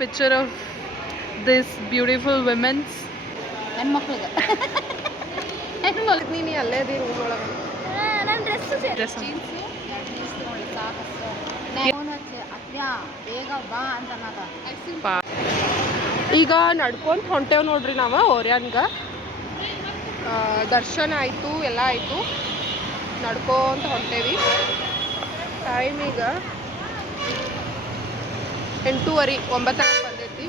picture of this beautiful women's. ಹೆಣ್ಮಕ್ಳಿಗೆ ನೀನು ಅಲ್ಲೇ ಅದಿ ರೂಮ್ ಒಳಗೆ. ನನ್ನ ಡ್ರೆಸ್ Dress. ಜೀನ್ಸು 2 ಪೀಸ್ ತೊಗೊಳ್ಳಿ ಸಾಕಷ್ಟು ಫೋನ್ ಹಚ್ಚಿ ಅತ್ಯ ಬೇಗ ಬಾ ಅಂತ ಅನ್ನೋದ. ಈಗ ನಡ್ಕೊಂತ ಹೊಂಟೇವ್ ನೋಡ್ರಿ ನಾವು ಓರ್ಯಾನ್ಗೆ. ದರ್ಶನ ಆಯಿತು, ಎಲ್ಲ ಆಯಿತು. ನಡ್ಕೊಂತ ಹೊಂಟೇವಿ. ಟೈಮ್ ಈಗ 8:30 9 ಬಂದೈತಿ.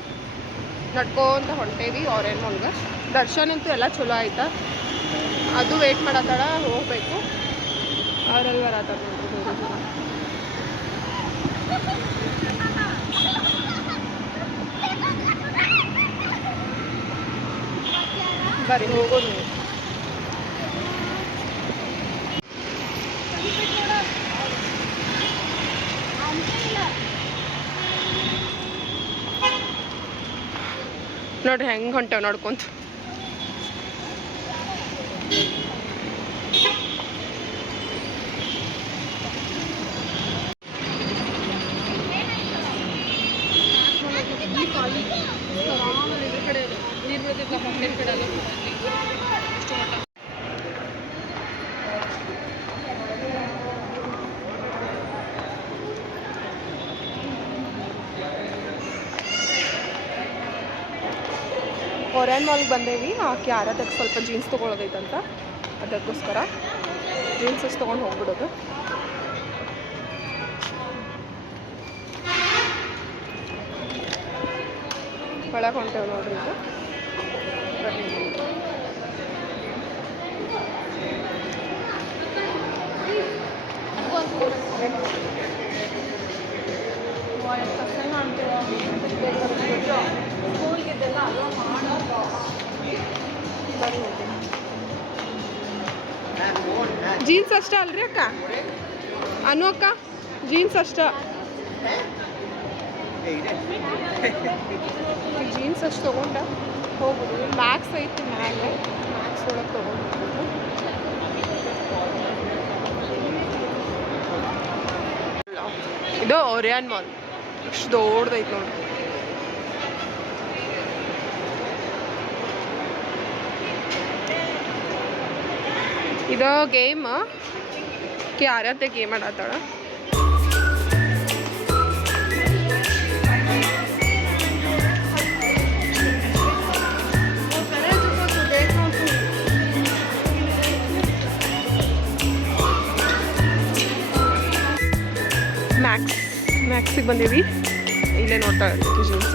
ನಡ್ಕೊಂತ ಹೊಂಟೇವಿ ಓರ್ಯಾನ್ ಒಳಗೆ. ದರ್ಶನ ಅಂತೂ ಎಲ್ಲ ಚಲೋ ಆಯ್ತಾ. ಅದು ವೇಟ್ ಮಾಡತ್ತಾಳ, ಹೋಗ್ಬೇಕು. ಅವರೆಲ್ಲ ಬರತ್ತಾರ ನೋಡ್ರಿ. ಬರ್ರಿ ಹೋಗೋದು. ನೋಡ್ರಿ ಹೆಂಗೆ ಹೊಂಟೇವ್ ನೋಡ್ಕೊಂತ. ಓರ್ಯಾನ್ ಮಾಲ್ಗೆ ಬಂದೇವಿ. ಆಕೆ ಆರಾಧಕ್ಕೆ ಸ್ವಲ್ಪ ಜೀನ್ಸ್ ತೊಗೊಳೋದೈತಂತ, ಅದಕ್ಕೋಸ್ಕರ ಜೀನ್ಸಸ್ ತೊಗೊಂಡು ಹೋಗ್ಬಿಡೋದು. ಒಳಗೆ ಹೊಂಟೇವೆ ನೋಡ್ರಿ ಈಗ. ಜೀನ್ಸ್ ಅಷ್ಟ ಅಲ್ರಿ ಅಕ್ಕ? ಅನು ಅಕ್ಕ ಜೀನ್ಸ್ ಅಷ್ಟ, ಜೀನ್ಸ್ ಅಷ್ಟು ತೊಗೊಂಡ ಹೋಗ್ಬೋದು. ಮ್ಯಾಕ್ಸ್ ಐತಿ ಮ್ಯಾಲೆ, ಮ್ಯಾಕ್ಸ್ ಒಳಗೆ ತೊಗೊಂಡು ಹೋಗ್ಬೋದು. ಇದು ಓರ್ಯಾನ್ ಮಾಲ್ ಅಷ್ಟು ದೊಡ್ಡದೈತಿ ನೋಡ್ರಿ. ಇದು ಗೇಮ್ ಆರತ್ತೆ ಗೇಮ್ ಆಡತ್ತಾಳ. ಮ್ಯಾಕ್ಸಿಗೆ ಬಂದೀವಿ. ಇಲ್ಲೇ ನೋಡ್ತಾ ಇರ್ತೀವಿ ಜೀನ್ಸ.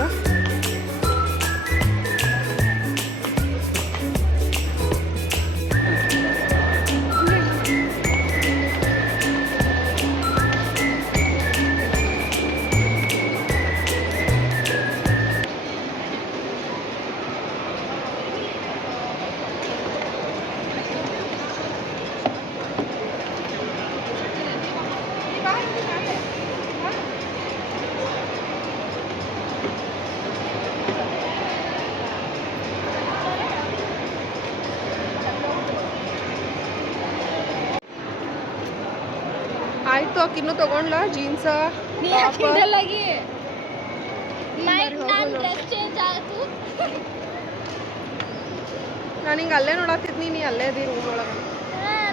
ಆಯ್ತು, ಆಕಿನ್ನೂ ತಗೊಂಡ್ಲ ಜೀನ್ಸ ನಾನು ಹಿಂಗೆ ಅಲ್ಲೇ ನೋಡತ್ತಿದ್ನಿ. ನೀ ಅಲ್ಲೇ ಅದಿ ರೂಮ್ ಒಳಗೆ.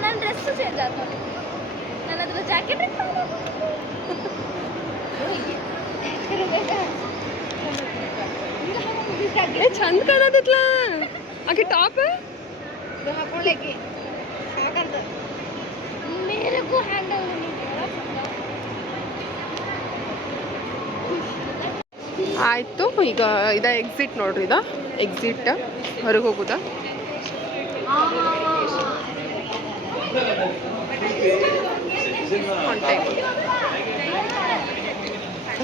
ನನ್ನ ಡ್ರೆಸ್ ಚೇಂಜ್ ಆಯ್ತು. ನನ್ನ ಹತ್ರ ಜಾಕೆಟ್ ಚಂದ ಕಾಣತ್ತಿತ್ಲ ಆಕೆ ಟಾಪ್ ಹಾಕೊಳ್ಳಿ. ಮೇರೆಗೂ ಹ್ಯಾಂಡಲ್ ಆಯಿತು. ಈಗ ಇದ ಎಕ್ಸಿಟ್ ನೋಡ್ರಿ, ಇದ ಎಕ್ಸಿಟ್ ಹೊರಗೆ ಹೋಗುದ.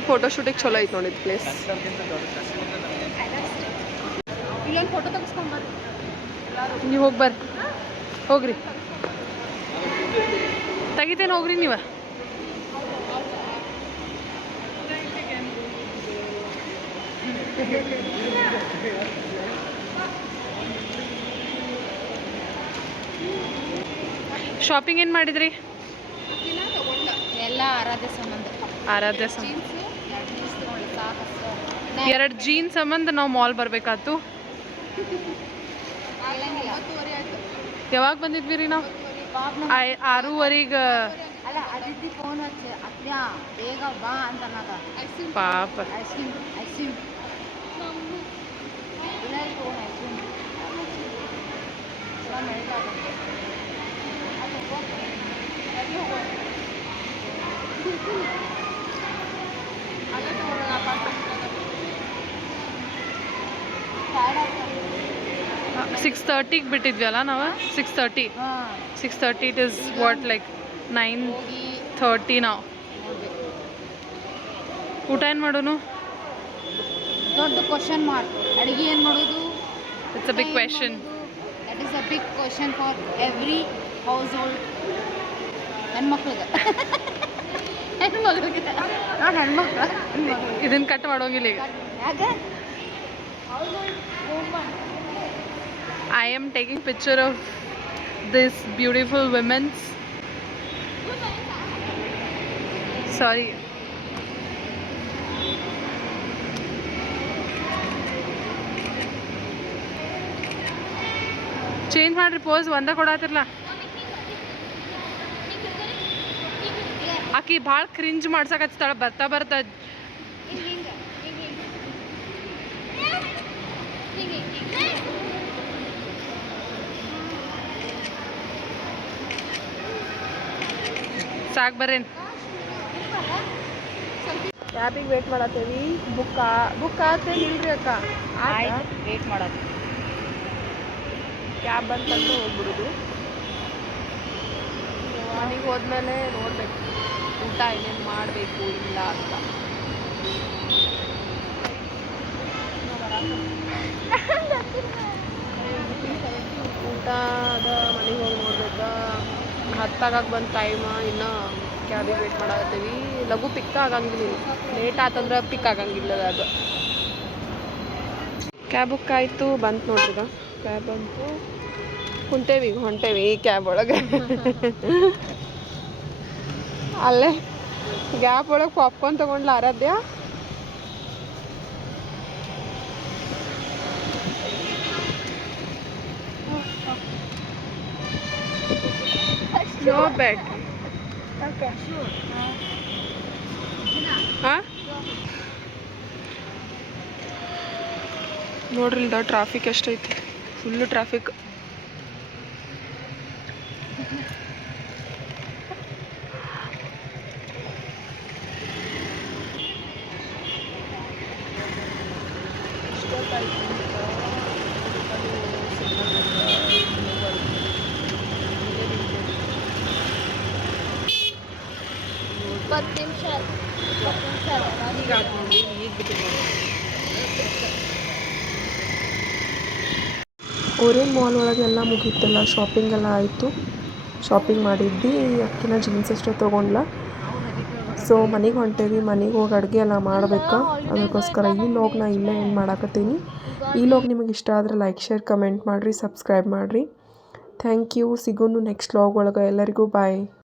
ಫೋಟೋ ಶೂಟಿಗೆ ಚಲೋ ಐತೆ ನೋಡಿದ್ ಪ್ಲೇಸ್. ಇಲ್ಲೊಂದು ಫೋಟೋ ತೆಗಿಸ್ಕೊಂಬರ್ರಿ. ನೀವು ಹೋಗಿ ಬರ್ರಿ, ಹೋಗ್ರಿ ತೆಗಿತೇನೆ ಹೋಗ್ರಿ ನೀವು. ಶಾಪಿಂಗ್ ಏನು ಮಾಡಿದ್ರಿ? ಎಲ್ಲ ಆರಾಧ್ಯ ಸಂಬಂಧ. ಆರಾಧ್ಯ ಸಂಬಂಧ 2 ಜೀನ್ ಸಂಬಂಧ ನಾವು ಮಾಲ್ ಬರಬೇಕಾಯ್ತು. ಆಗಂಗಿಲ್ಲ. ಯಾವಾಗ ಬಂದಿದ್ವಿ ರೀ ನಾವು? 6:30ಗೆ. ಅಲ್ಲ ಅದಿದ್ದಿ ಫೋನ್ ಹಚ್ಚಿ ಅತ್ಯ ಬೇಗ ಬಾ ಅಂತ ಅನ್ನದ. ಪಾಪ ಐಸ್ ಕ್ರೀಮ್ ಇಲ್ಲ ಫೋನ್ ಐಸ್ ಕ್ರೀಮ್ ಮೆಲ್ಟ್ ಆಗುತ್ತೆ. ಟೈರ್ಡ್ ಆಗ್ತದೆ. 6:30ಗೆ ಬಿಟ್ಟಿದ್ವಿ ಅಲ್ಲ ನಾವು. 6:30 ಹಾಂ 6:30 ಇಟ್ ಇಸ್ ವಾಟ್ ಲೈಕ್ 9:30 ನಾವು. ಊಟ ಏನು ಮಾಡೋನು? ದೊಡ್ಡ ಕ್ವಶನ್ ಮಾರ್ಕ್. ಅಡುಗೆ ಏನು ಮಾಡೋದು? It's a big question. That is a big question for every household. ಹೆಣ್ಮಕ್ಳಿಗೆ ನಾನು ಹೆಣ್ಮಕ್ಳು ಇದನ್ನ ಕಟ್ ಮಾಡೋಂಗಿಲ್ಲ ಈಗ. ಯಾಕೆ? I am taking picture of this beautiful women's. Sorry. Change ಮಾಡ್ರಿ ಪೋಸ್ ಒಂದ ಕೊಡತ್ತಿರಲ್ಲ. ಆಕಿ ಭಾಳ ಕ್ರಿಂಜ್ ಮಾಡ್ಸಕತ್ತಾಳ ಬರ್ತಾ ಬರ್ತಾ. ಸಾಕು ಬರ್ರೇನು. ಕ್ಯಾಬಿಗೆ ವೇಟ್ ಮಾಡತ್ತೇವಿ. ಬುಕ್ ಆತೇನು ಇಲ್ರಿ ಅಕ್ಕ? ಆಯ್ತು ವೇಟ್ ಮಾಡೋದು. ಕ್ಯಾಬ್ ಬಂತಂದು ಹೋಗ್ಬಿಡುದು. ಮನೆಗೆ ಹೋದ್ಮೇಲೆ ನೋಡ್ಬೇಕು ಊಟ ಏನೇನು ಮಾಡಬೇಕು ಇಲ್ಲ ಅಂತ. ಊಟ ಅದ ಮನೆಗೆ ಹೋಗಿ ನೋಡ್ಬೇಕಾ. 10 ಬಂದು ಟೈಮ್ ಇನ್ನು ಕ್ಯಾಬಿಗೆ ವೇಟ್ ಮಾಡತ್ತೀವಿ. ಲಘು ಪಿಕ್ ಆಗಂಗಿಲ್ಲ. ಲೇಟ್ ಆತಂದ್ರೆ ಪಿಕ್ ಆಗಂಗಿಲ್ಲ ಅದು. ಕ್ಯಾಬ್ ಬುಕ್ ಆಯಿತು ಬಂತು ನೋಡ್ರಿ. ಈಗ ಕ್ಯಾಬ್ ಬಂತು ಕುಂತೇವಿ ಈಗ ಹೊಂಟೇವಿ ಈ ಕ್ಯಾಬ್ ಒಳಗೆ. ಅಲ್ಲೇ ಗ್ಯಾಪ್ ಒಳಗೆ ಪಾಪ್ಕಾರ್ನ್ ತೊಗೊಂಡ್ಲ ಆರಾಧ್ಯ. No bat. ಹಾಂ ನೋಡ್ರಿ ಇಲ್ದ ಟ್ರಾಫಿಕ್ ಎಷ್ಟೈತಿ. Full traffic. ಓರಿಯನ್ ಮಾಲ್ ಒಳಗೆಲ್ಲ ಮುಗೀತಲ್ಲ, ಶಾಪಿಂಗ್ ಎಲ್ಲ ಆಯಿತು. ಶಾಪಿಂಗ್ ಮಾಡಿದ್ವಿ. ಅಕ್ಕಿನ ಜೀನ್ಸ್ ಅಷ್ಟೇ ತೊಗೊಂಡ್ಲ. ಸೊ ಮನೆಗೆ ಹೊಂಟೇವಿ. ಮನೆಗೆ ಹೋಗಿ ಅಡುಗೆ ಎಲ್ಲ ಮಾಡಬೇಕಾ. ಅದಕ್ಕೋಸ್ಕರ ಈ ಲಾಗ್ನ ಇಲ್ಲೇ ಏನು ಮಾಡಾಕತ್ತೀನಿ. ಈ ಲಾಗ್ ನಿಮಗೆ ಇಷ್ಟ ಆದರೆ ಲೈಕ್ ಶೇರ್ ಕಮೆಂಟ್ ಮಾಡಿರಿ, ಸಬ್ಸ್ಕ್ರೈಬ್ ಮಾಡಿರಿ. Thank you. ಸಿಗೋನು ನೆಕ್ಸ್ಟ್ ಲಾಗ್ ಒಳಗೆ. ಎಲ್ಲರಿಗೂ ಬಾಯ್.